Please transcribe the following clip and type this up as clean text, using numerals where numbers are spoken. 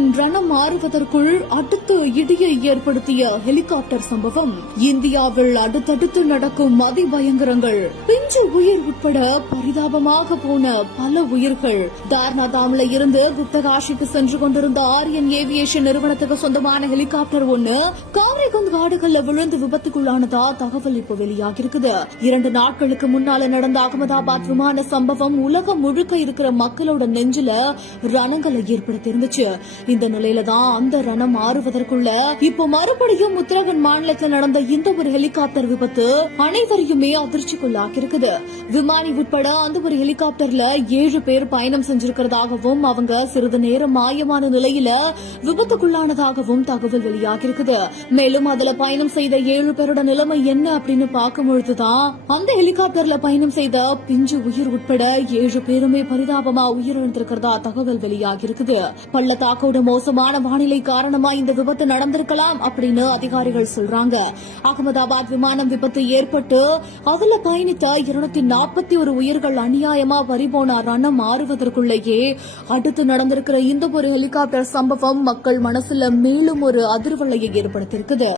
விமானத்தின் ரணம் மாறுவதற்குள் அடுத்து இடியை ஏற்படுத்திய ஹெலிகாப்டர் சம்பவம். இந்தியாவில் அடுத்தடுத்து நடக்கும் அதிபயங்கரங்கள். பிஞ்சு உயிர் உட்பட பரிதாபமாக போன பல உயிர்கள். தார்னாதாம்ல இருந்து குப்தகாஷிக்கு சென்று கொண்டிருந்த ஆரியன் ஏவியேஷன் நிறுவனத்துக்கு சொந்தமான ஹெலிகாப்டர் ஒன்னு காரைகுண்ட் காடுகள்ல விழுந்து விபத்துக்குள்ளானதா தகவல் இப்ப வெளியாகிருக்குது. 2 நாட்களுக்கு முன்னால நடந்த அகமதாபாத் விமான சம்பவம் உலகம் முழுக்க இருக்கிற மக்களோட நெஞ்சில ரணங்களை ஏற்படுத்தியிருந்துச்சு. இந்த நிலையில தான் அந்த ரணம் மாறுவதற்குள்ள இப்போ மறுபடியும் உத்தரகாண்ட் மாநிலத்தில் நடந்த இந்த ஒரு ஹெலிகாப்டர் விபத்து அனைவரையுமே அதிர்ச்சிக்குள்ளாக்கிருக்குது. விமானி உட்பட அந்த ஒரு ஹெலிகாப்டர்ல 7 பேர் பயணம் செஞ்சிருக்கிறதாகவும் அவங்க சிறிது நேரம் மாயமான நிலையில விபத்துக்குள்ளானதாகவும் தகவல் வெளியாகிருக்குது. மேலும் அதுல பயணம் செய்த 7 பேரோட நிலைமை என்ன அப்படின்னு பார்க்கும்பொழுதுதான் அந்த ஹெலிகாப்டர்ல பயணம் செய்த பிஞ்சு உயிர் உட்பட 7 பேருமே பரிதாபமா உயிரிழந்திருக்கிறதா தகவல் வெளியாகிருக்குது. பள்ளத்தாக்கோட மோசமான வானிலை காரணமா இந்த விபத்து நடந்திருக்கலாம் அப்படின்னு அதிகாரிகள் சொல்றாங்க. அகமதாபாத் விமானம் விபத்து ஏற்பட்டு அதுல பயணித்த 241 உயிர்கள் அநியாயமா பறிபோன ரணம் மாறுவதற்குள்ளேயே அடுத்து நடந்திருக்கிற இந்த ஒரு ஹெலிகாப்டர் சம்பவம் மக்கள் மனசுல மேலும் ஒரு அதிர்வலையை ஏற்படுத்தியிருக்குது.